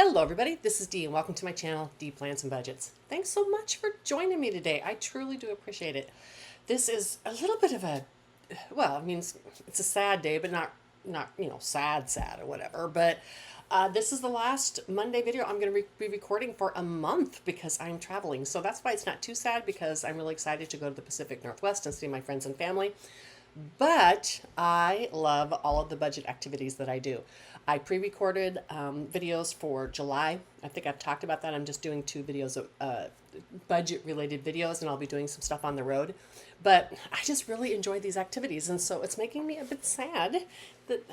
Hello everybody, this is Dee and welcome to my channel, Dee Plans and Budgets. Thanks so much for joining me today. I truly do appreciate it. This is a little bit of a, well, I mean, it's a sad day, but not sad or whatever. But this is the last Monday video I'm going to be recording for a month because I'm traveling. So that's why it's not too sad, because I'm really excited to go to the Pacific Northwest and see my friends and family. But I love all of the budget activities that I do. I pre-recorded videos for July. I think I've talked about that. I'm just doing 2 videos of budget-related videos, and I'll be doing some stuff on the road. But I just really enjoy these activities, and so it's making me a bit sad that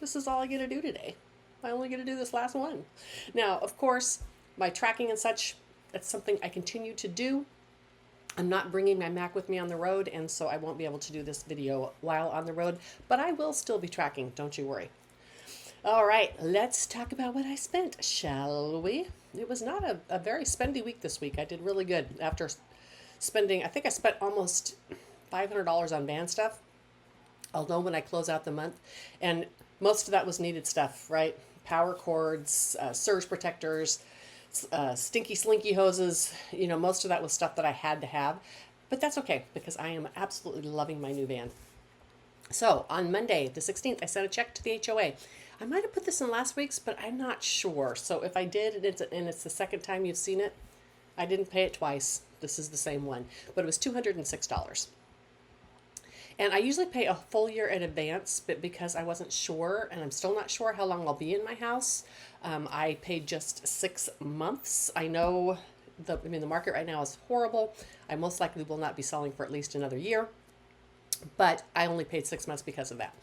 this is all I get to do today. I only get to do this last one. Now, of course, my tracking and such, that's something I continue to do. I'm not bringing my Mac with me on the road, and so I won't be able to do this video while on the road, but I will still be tracking, don't you worry. All right, let's talk about what I spent, shall we? It was not a very spendy week this week. I did really good after spending, I think I spent almost $500 on van stuff, although when I close out the month, and most of that was needed stuff, right? Power cords, surge protectors, stinky slinky hoses, most of that was stuff that I had to have, but that's okay because I am absolutely loving my new van. So on Monday, the 16th, I sent a check to the HOA. I might have put this in last week's, but I'm not sure. So if I did, and it's the second time you've seen it, I didn't pay it twice. This is the same one, but it was $206. And I usually pay a full year in advance, but because I wasn't sure, and I'm still not sure how long I'll be in my house, I paid just 6 months. I know the market right now is horrible. I most likely will not be selling for at least another year, but I only paid 6 months because of that.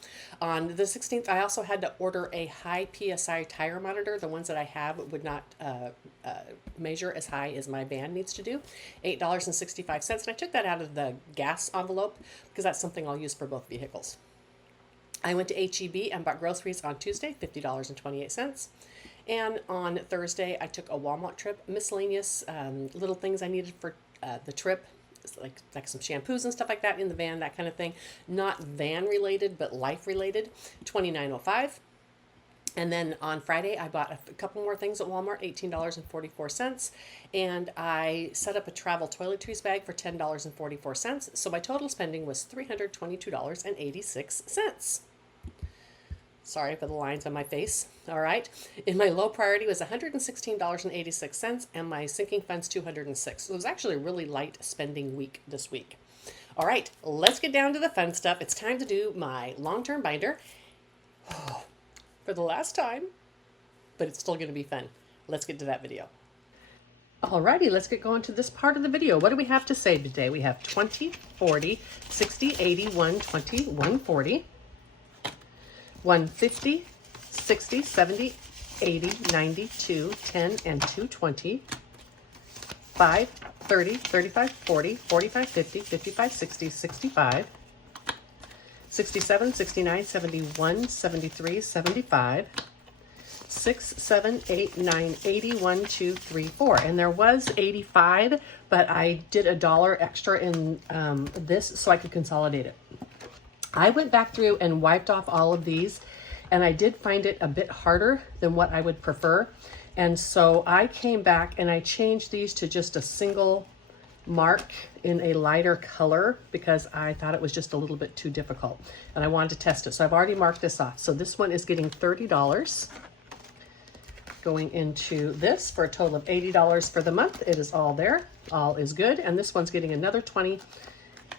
On the 16th, I also had to order a high PSI tire monitor. The ones that I have would not measure as high as my van needs to do. $8.65, and I took that out of the gas envelope because that's something I'll use for both vehicles. I went to HEB and bought groceries on Tuesday, $50.28. And on Thursday, I took a Walmart trip, miscellaneous little things I needed for the trip, like some shampoos and stuff like that in the van, that kind of thing. Not van related, but life related, $29.05. And then on Friday, I bought a couple more things at Walmart, $18.44. And I set up a travel toiletries bag for $10.44. So my total spending was $322.86. Sorry for the lines on my face. All right. And my low priority was $116.86, and my sinking funds $206. So it was actually a really light spending week this week. All right, let's get down to the fun stuff. It's time to do my long-term binder for the last time, but it's still going to be fun. Let's get to that video. Alrighty, let's get going to this part of the video. What do we have to save today? We have 20, 40, 60, 80, 120, 140. 150, 60, 70, 80, 90, 2, 10, and 220, 5, 30, 35, 40, 45, 50, 55, 60, 65, 67, 69, 71, 73, 75, 6, 7, 8, 9, 80, 1, 2, 3, 4. And there was 85, but I did $1 extra in this so I could consolidate it. I went back through and wiped off all of these, and I did find it a bit harder than what I would prefer. And so I came back and I changed these to just a single mark in a lighter color because I thought it was just a little bit too difficult and I wanted to test it. So I've already marked this off. So this one is getting $30 going into this for a total of $80 for the month. It is all there. All is good. And this one's getting another 20,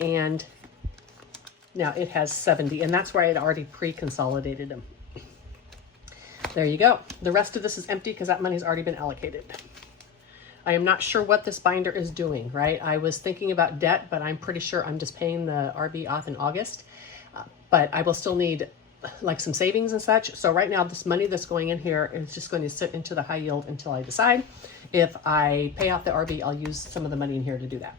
and now it has 70, and that's where I had already pre-consolidated them. There you go. The rest of this is empty because that money's already been allocated. I am not sure what this binder is doing, right? I was thinking about debt, but I'm pretty sure I'm just paying the RV off in August. But I will still need like some savings and such. So right now, this money that's going in here is just going to sit into the high yield until I decide. If I pay off the RV, I'll use some of the money in here to do that.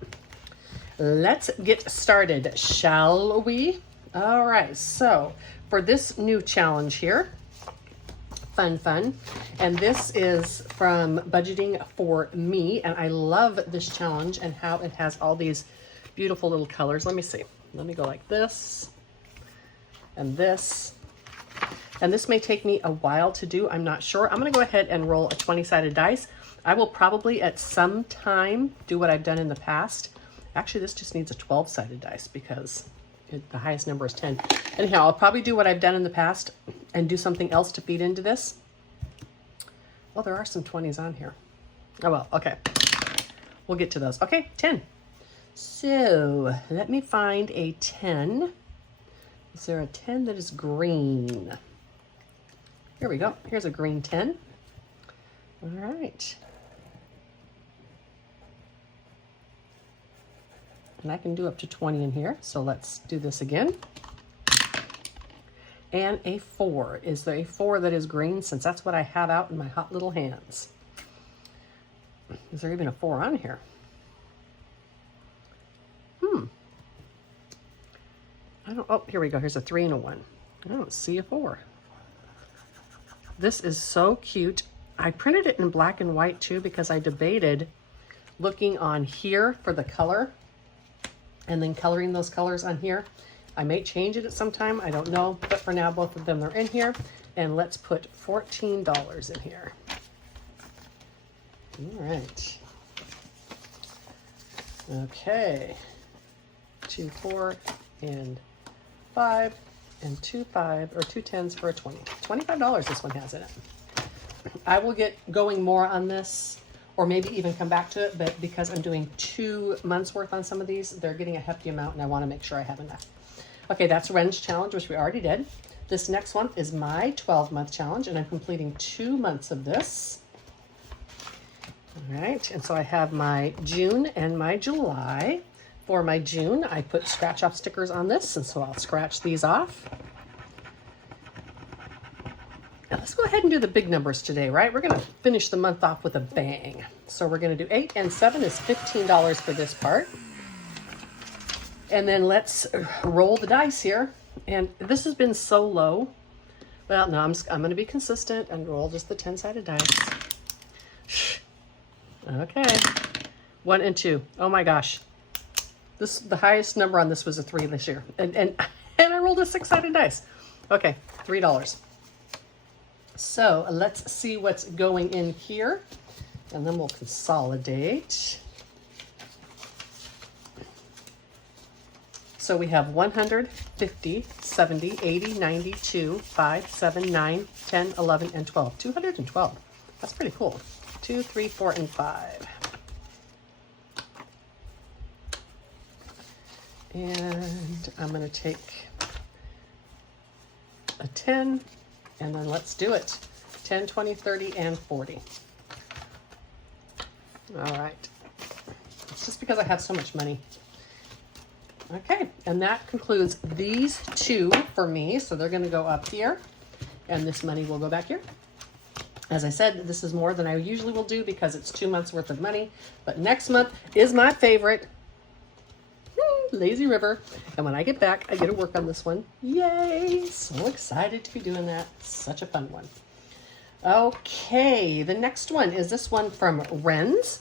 Let's get started, shall we? All right, so for this new challenge here, fun, and this is from Budgeting for Me, and I love this challenge and how it has all these beautiful little colors. Let me see. Let me go like this and this. And this may take me a while to do. I'm not sure. I'm going to go ahead and roll a 20-sided dice. I will probably at some time do what I've done in the past. Actually, this just needs a 12-sided dice because the highest number is 10. Anyhow, I'll probably do what I've done in the past and do something else to feed into this. Well, there are some 20s on here. Oh, well, okay. We'll get to those. Okay, 10. So let me find a 10. Is there a 10 that is green? Here we go. Here's a green 10. All right. And I can do up to 20 in here. So let's do this again. And a 4. Is there a 4 that is green, since that's what I have out in my hot little hands? Is there even a 4 on here? Oh, here we go. Here's a 3 and a 1. I don't see a 4. This is so cute. I printed it in black and white too because I debated looking on here for the color and then coloring those colors on here. I may change it at some time. I don't know. But for now, both of them are in here. And let's put $14 in here. All right. Okay. 2, 4, and 5, and 2, 5, or 2 10s for a 20. $25 this one has in it. I will get going more on this, or maybe even come back to it, but because I'm doing 2 months worth on some of these, they're getting a hefty amount and I want to make sure I have enough. Okay, that's Ren's challenge, which we already did. This next one is my 12-month challenge, and I'm completing 2 months of this. All right, and so I have my June and my July. For my June, I put scratch off stickers on this, and so I'll scratch these off. Now let's go ahead and do the big numbers today, right? We're going to finish the month off with a bang. So we're going to do 8 and 7 is $15 for this part. And then let's roll the dice here. And this has been so low. Well, no, I'm going to be consistent and roll just the 10-sided dice. Okay. 1 and 2. Oh my gosh. The highest number on this was a 3 this year. And I rolled a 6-sided dice. Okay, $3. So let's see what's going in here. And then we'll consolidate. So we have 100, 50, 70, 80, 92, 5, 7, 9, 10, 11, and 12. 212. That's pretty cool. 2, 3, 4, and 5. And I'm going to take a 10, and then let's do it. 10, 20, 30, and 40. All right. It's just because I have so much money. Okay, and that concludes these 2 for me. So they're going to go up here, and this money will go back here. As I said, this is more than I usually will do because it's 2 months worth of money. But next month is my favorite, Lazy River. And when I get back, I get to work on this one. Yay! So excited to be doing that. Such a fun one. Okay, the next one is this one from Ren's.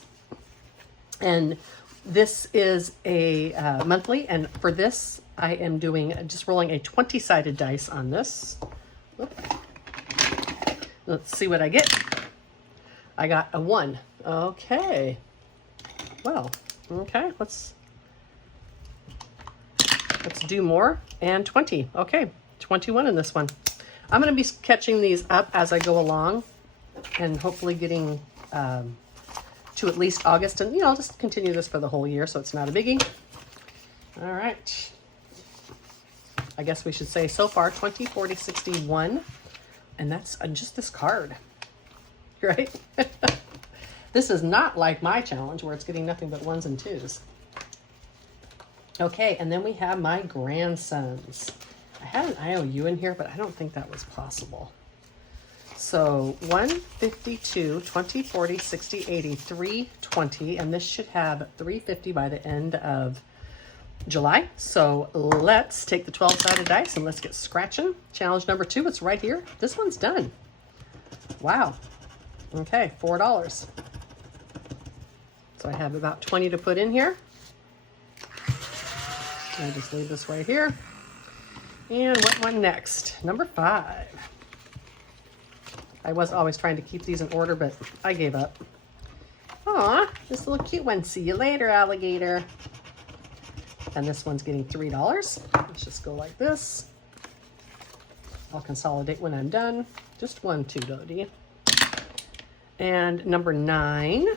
And this is a monthly. And for this, I am doing just rolling a 20-sided dice on this. Oop. Let's see what I get. I got a 1. Okay. Well, okay, let's do more. And 20. Okay, 21 in this one. I'm going to be catching these up as I go along and hopefully getting to at least August. And, I'll just continue this for the whole year, so it's not a biggie. All right. I guess we should say so far 20, 40, 61. And that's just this card, right? This is not like my challenge where it's getting nothing but 1s and 2s. Okay, and then we have my grandsons. I had an IOU in here, but I don't think that was possible. So 1, 52, 20, 40, 60, 80, 320, and this should have 350 by the end of July. So let's take the 12-sided dice and let's get scratching. Challenge number 2, it's right here. This one's done. Wow. Okay, $4. So I have about 20 to put in here. I'll just leave this right here. And what one next? Number 5. I was always trying to keep these in order, but I gave up. Aw, this little cute one. See you later, alligator. And this one's getting $3. Let's just go like this. I'll consolidate when I'm done. Just 1 $2 And number 9,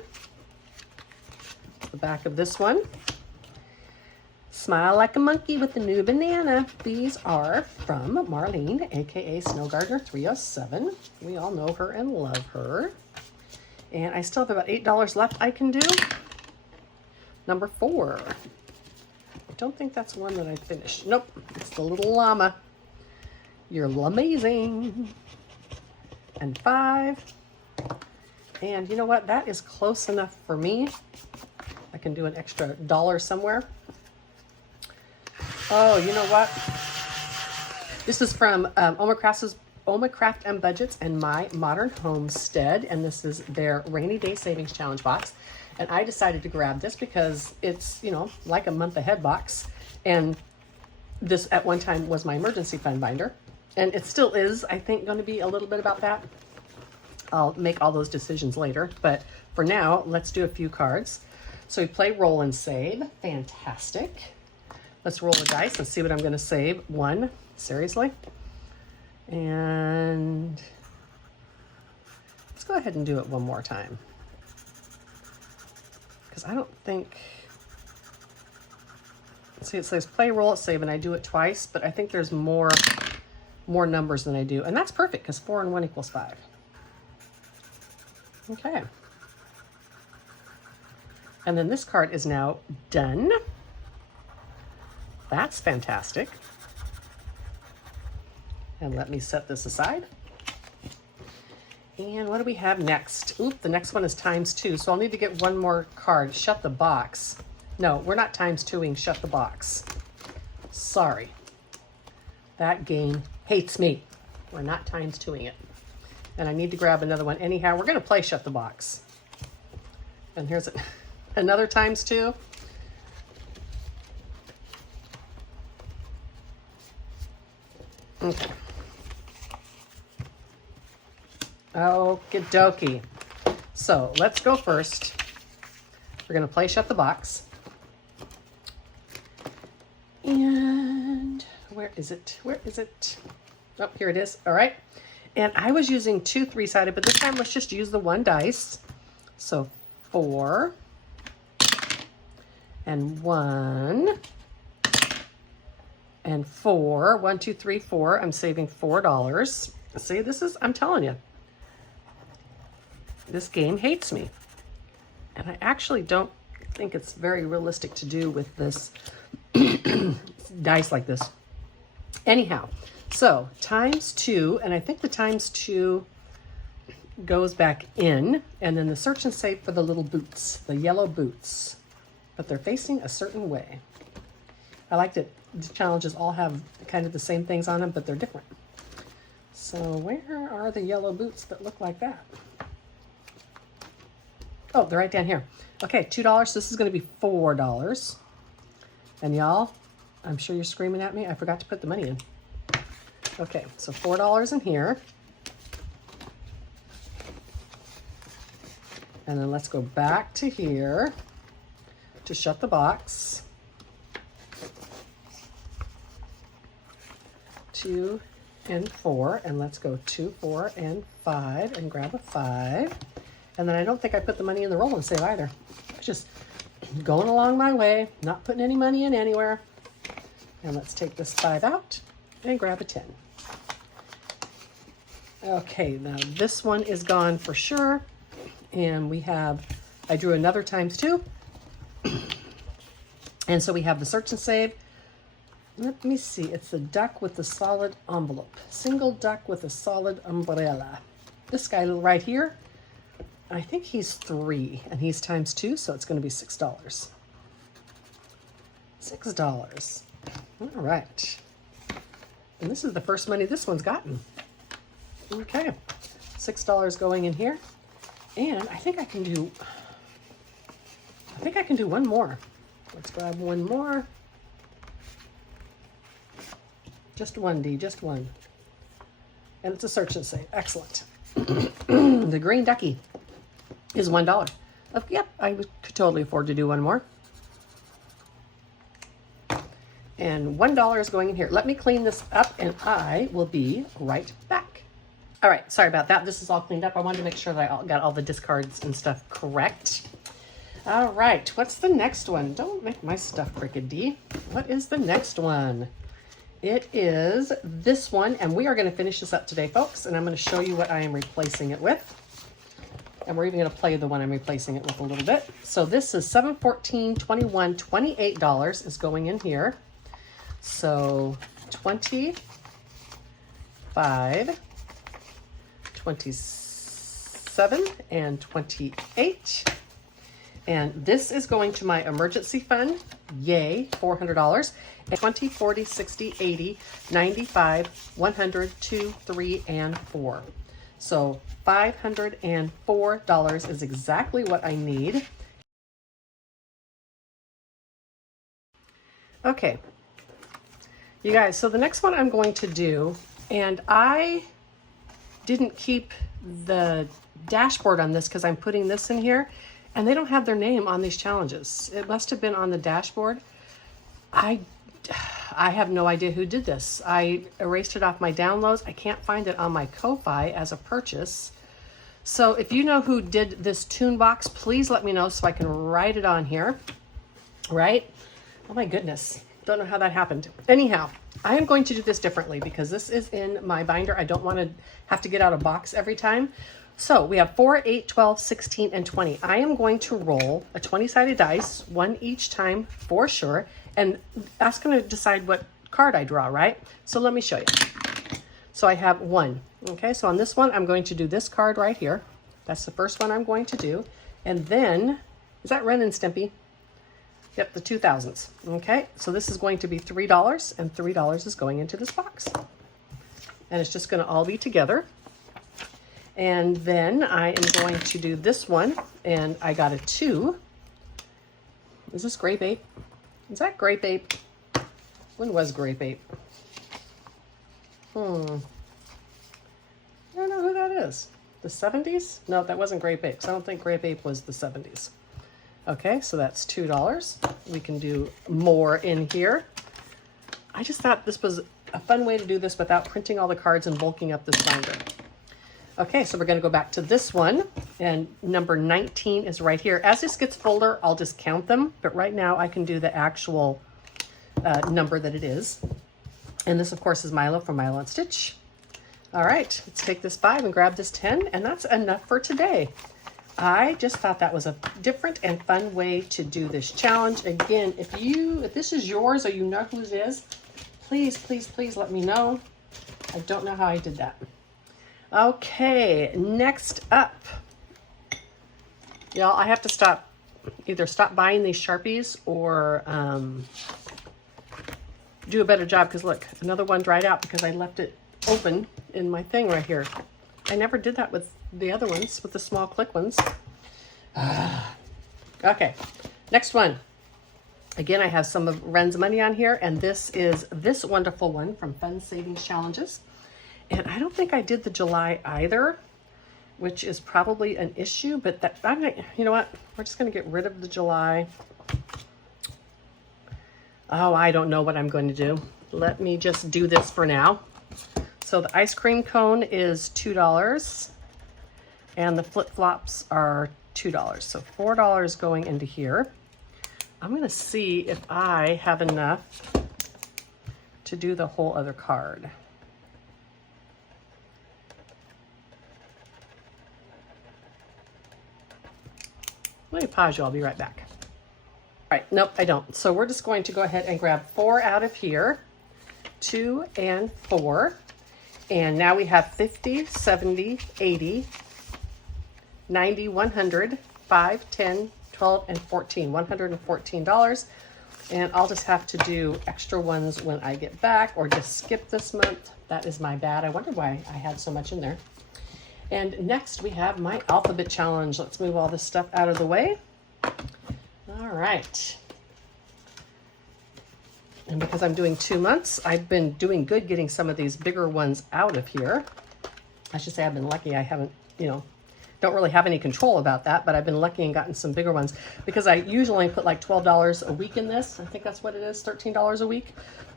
the back of this one. Smile like a monkey with a new banana. These are from Marlene, aka Snow Gardener 307. We all know her and love her. And I still have about $8 left I can do. Number 4. I don't think that's one that I finished. Nope, it's the little llama. You're amazing. And 5. And you know what? That is close enough for me. I can do an extra $1 somewhere. Oh, you know what? This is from Omacraft and Budgets and My Modern Homestead, and this is their Rainy Day Savings Challenge box. And I decided to grab this because it's, you know, like a month ahead box. And this at one time was my emergency fund binder. And it still is, I think, going to be a little bit about that. I'll make all those decisions later. But for now, let's do a few cards. So we play Roll and Save. Fantastic. Let's roll the dice and see what I'm going to save. 1, seriously. And let's go ahead and do it one more time. Because I don't think... See, it says play, roll, it, save, and I do it twice, but I think there's more numbers than I do. And that's perfect, because 4 and 1 equals 5. Okay. And then this card is now done. That's fantastic. And let me set this aside. And what do we have next? Oop, the next one is ×2, so I'll need to get one more card. Shut the box. No, we're not ×2ing Shut the Box. Sorry. That game hates me. We're not ×2ing it. And I need to grab another one. Anyhow, we're going to play Shut the Box. And here's another ×2. Okay. Okie dokie. So let's go first. We're going to play Shut the Box. And where is it? Where is it? Oh, here it is. All right. And I was using 2 3-sided, but this time let's just use the 1 dice. So 4 and 1 and 4. 1, 2, 3, 4. I'm saving $4. See, this is, I'm telling you, this game hates me. And I actually don't think it's very realistic to do with this dice like this. Anyhow, so ×2, and I think the ×2 goes back in, and then the search and save for the little boots, the yellow boots, but they're facing a certain way. I like that the challenges all have kind of the same things on them, but they're different. So where are the yellow boots that look like that? Oh, they're right down here. Okay, $2. This is going to be $4. And y'all, I'm sure you're screaming at me. I forgot to put the money in. Okay, so $4 in here. And then let's go back to here to shut the box. 2 and 4, and let's go 2, 4, and 5, and grab a 5. And then I don't think I put the money in the roll and save either. I was just going along my way, not putting any money in anywhere. And let's take this 5 out and grab a 10. Okay, now this one is gone for sure. And we have, I drew another ×2. And so we have the search and save. Let me see, it's the duck with the solid envelope. Single duck with a solid umbrella. This guy right here, I think he's 3, and he's ×2, so it's going to be $6. $6. All right. And this is the first money this one's gotten. Okay. $6 going in here. And I think I can do one more. Let's grab one more. Just one, D, just one. And it's a search and save. Excellent. The green ducky is $1. Yep, I could totally afford to do one more. And $1 is going in here. Let me clean this up and I will be right back. All right, sorry about that. This is all cleaned up. I wanted to make sure that I got all the discards and stuff correct. All right, what's the next one? Don't make my stuff crooked, D. What is the next one? It is this one, and we are going to finish this up today, folks, and I'm going to show you what I am replacing it with. And we're even going to play the one I'm replacing it with a little bit. So this is $7, $14, $21, $28 is going in here. So 25, 27, and 28. And this is going to my emergency fund. Yay, $400. 20, 40, 60, 80, 95, 100, 2, 3, and 4. So $504 is exactly what I need. Okay, you guys, so the next one I'm going to do, and I didn't keep the dashboard on this because I'm putting this in here, and they don't have their name on these challenges. It must have been on the dashboard. I have no idea who did this. I erased it off my downloads. I can't find it on my Ko-Fi as a purchase. So if you know who did this tune box, please let me know so I can write it on here. Right? Oh my goodness. Don't know how that happened. Anyhow, I am going to do this differently because this is in my binder. I don't want to have to get out a box every time. So we have 4, 8, 12, 16, and 20. I am going to roll a 20-sided dice, one each time for sure. And that's going to decide what card I draw, right? So let me show you. So I have 1. Okay, so on this one, I'm going to do this card right here. That's the first one I'm going to do. And then, is that Ren and Stimpy? Yep, the 2000s. Okay, so this is going to be $3, and $3 is going into this box. And it's just going to all be together. And then I am going to do this one, and I got a 2. Is this Grape Ape? Is that Grape Ape? When was Grape Ape? I don't know who that is. The 70s? No, that wasn't Grape Ape. I don't think Grape Ape was the 70s. Okay, so that's $2. We can do more in here. I just thought this was a fun way to do this without printing all the cards and bulking up this binder. Okay, so we're going to go back to this one, and number 19 is right here. As this gets fuller, I'll just count them, but right now I can do the actual number that it is. And this, of course, is Milo from Milo and Stitch. All right, let's take this 5 and grab this 10, and that's enough for today. I just thought that was a different and fun way to do this challenge. Again, if this is yours or you know whose is, please, please, please let me know. I don't know how I did that. Okay, next up. Y'all, I have to either stop buying these Sharpies or do a better job, because look, another one dried out because I left it open in my thing right here. I never did that with the other ones, with the small click ones. Okay, next one. Again, I have some of Ren's money on here, and this is this wonderful one from Fun Savings Challenges. And I don't think I did the July either, which is probably an issue, but you know what? We're just going to get rid of the July. Oh, I don't know what I'm going to do. Let me just do this for now. So the ice cream cone is $2, and the flip-flops are $2. So $4 going into here. I'm going to see if I have enough to do the whole other card. Let me pause you. I'll be right back. All right, nope, I don't. So we're just going to go ahead and grab 4 out of here, 2 and 4. And now we have 50, 70, 80, 90, 100, 5, 10, 12, and 14. $114. And I'll just have to do extra ones when I get back, or just skip this month. That is my bad. I wonder why I had so much in there. And next we have my alphabet challenge. Let's move all this stuff out of the way. All right. And because I'm doing 2 months, I've been doing good getting some of these bigger ones out of here. I should say I've been lucky. I haven't, you know, don't really have any control about that, but I've been lucky and gotten some bigger ones because I usually put like $12 a week in this. I think that's what it is, $13 a week.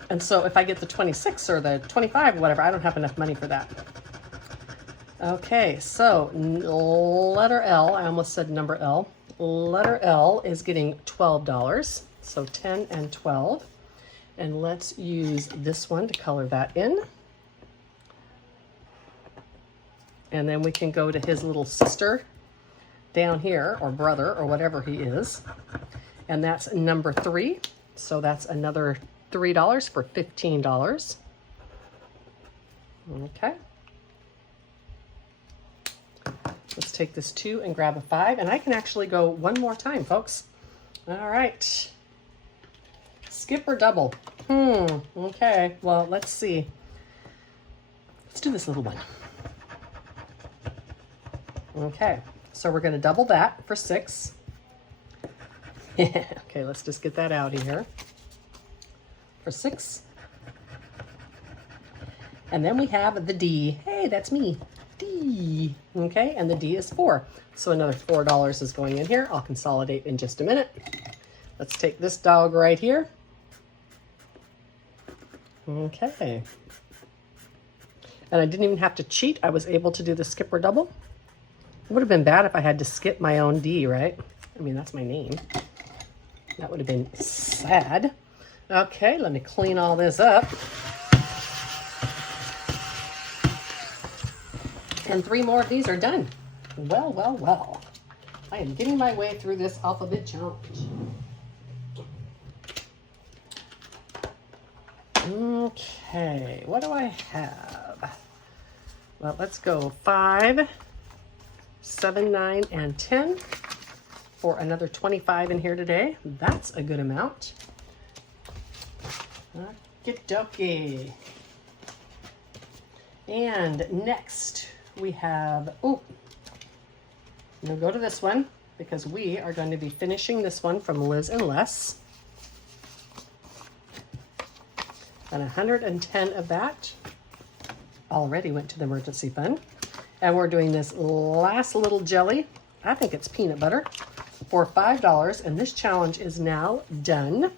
And so if I get the 26 or the 25 or whatever, I don't have enough money for that. Okay, so letter L, I almost said number L. Letter L is getting $12, so 10 and 12. And let's use this one to color that in. And then we can go to his little sister down here, or brother, or whatever he is. And that's number 3. So that's another $3 for $15. Okay. Let's take this 2 and grab a 5. And I can actually go one more time, folks. All right. Skip or double? Okay. Well, let's see. Let's do this little one. Okay, so we're going to double that for 6. Okay, let's just get that out of here. For 6. And then we have the D. Hey, that's me. D. Okay, and the D is 4. So another $4 is going in here. I'll consolidate in just a minute. Let's take this dog right here. Okay. And I didn't even have to cheat. I was able to do the skip or double. It would have been bad if I had to skip my own D, right? I mean, that's my name. That would have been sad. Okay, let me clean all this up. And 3 more of these are done. Well, well, well. I am getting my way through this alphabet challenge. Okay, what do I have? Well, let's go 5, 7, 9, and 10 for another 25 in here today. That's a good amount. Okie dokie. And next we have, we'll go to this one because we are going to be finishing this one from Liz and Les. And 110 of that already went to the emergency fund. And we're doing this last little jelly, I think it's peanut butter, for $5. And this challenge is now done.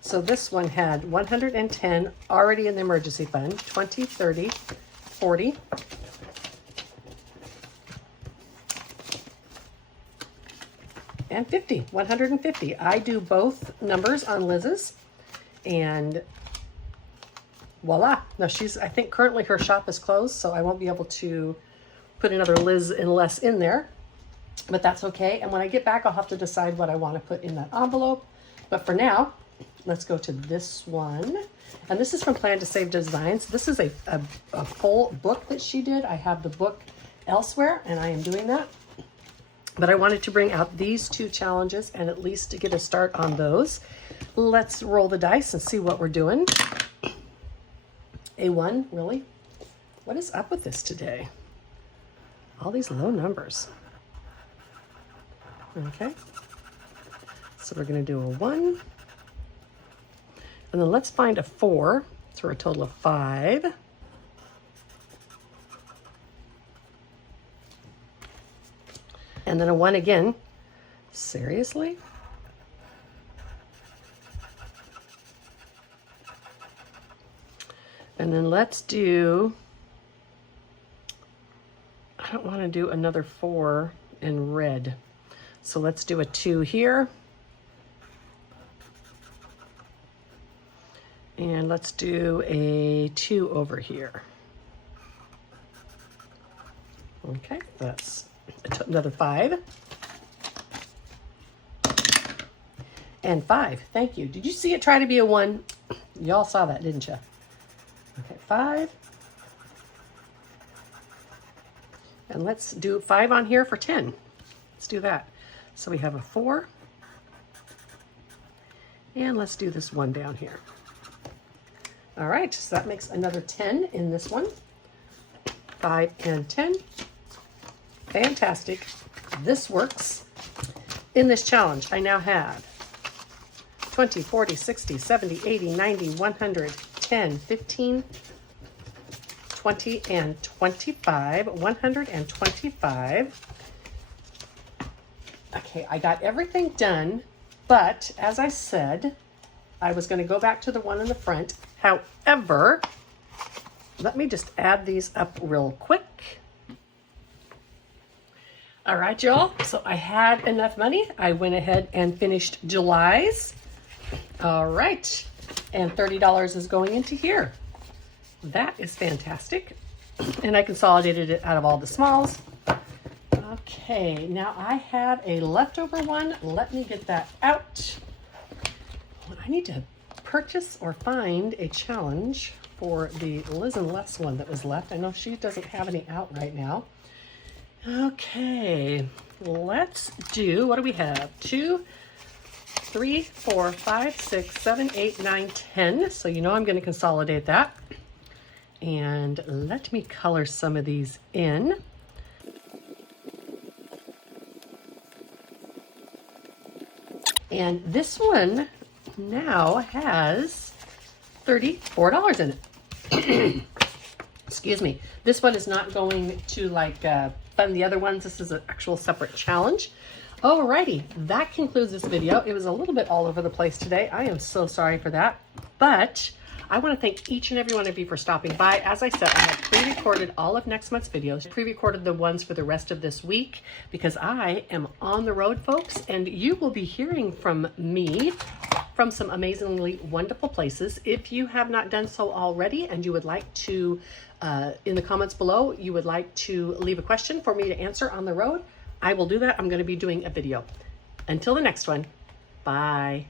So this one had 110 already in the emergency fund, 20, 30, 40. And 50, 150. I do both numbers on Liz's, and voila. Now I think currently her shop is closed, so I won't be able to put another Liz and Les in there, but that's okay. And when I get back, I'll have to decide what I want to put in that envelope. But for now, let's go to this one. And this is from Plan to Save Designs. This is a full book that she did. I have the book elsewhere, and I am doing that. But I wanted to bring out these 2 challenges and at least to get a start on those. Let's roll the dice and see what we're doing. A 1, really? What is up with this today? All these low numbers. Okay. So we're going to do a 1. And then let's find a 4 for a total of 5. And then a 1 again. Seriously? And then let's do, I don't want to do another 4 in red. So let's do a 2 here. And let's do a 2 over here. Okay, that's another 5. And 5, thank you. Did you see it try to be a 1? Y'all saw that, didn't you? Okay, 5. And let's do 5 on here for 10. Let's do that. So we have a 4. And let's do this 1 down here. All right, so that makes another 10 in this one. 5 and 10. Fantastic. This works. In this challenge, I now have 20, 40, 60, 70, 80, 90, 100, 10, 15, 20, and 25. 125. Okay, I got everything done, but as I said, I was going to go back to the one in the front. However, let me just add these up real quick. All right, y'all. So I had enough money. I went ahead and finished July's. All right. And $30 is going into here. That is fantastic. And I consolidated it out of all the smalls. Okay, now I have a leftover one. Let me get that out. I need to purchase or find a challenge for the Liz and Les one that was left. I know she doesn't have any out right now. Okay, let's do, what do we have? 2, 3, 4, 5, 6, 7, 8, 9, 10. So you know I'm going to consolidate that. And let me color some of these in. And this one now has $34 in it. Excuse me. This one is not going to like fund the other ones. This is an actual separate challenge. Alrighty, that concludes this video. It was a little bit all over the place today. I am so sorry for that. But I want to thank each and every one of you for stopping by. As I said, I have pre-recorded all of next month's videos, pre-recorded the ones for the rest of this week because I am on the road, folks, and you will be hearing from me from some amazingly wonderful places. If you have not done so already and you would like to, in the comments below, you would like to leave a question for me to answer on the road, I will do that. I'm going to be doing a video. Until the next one, bye.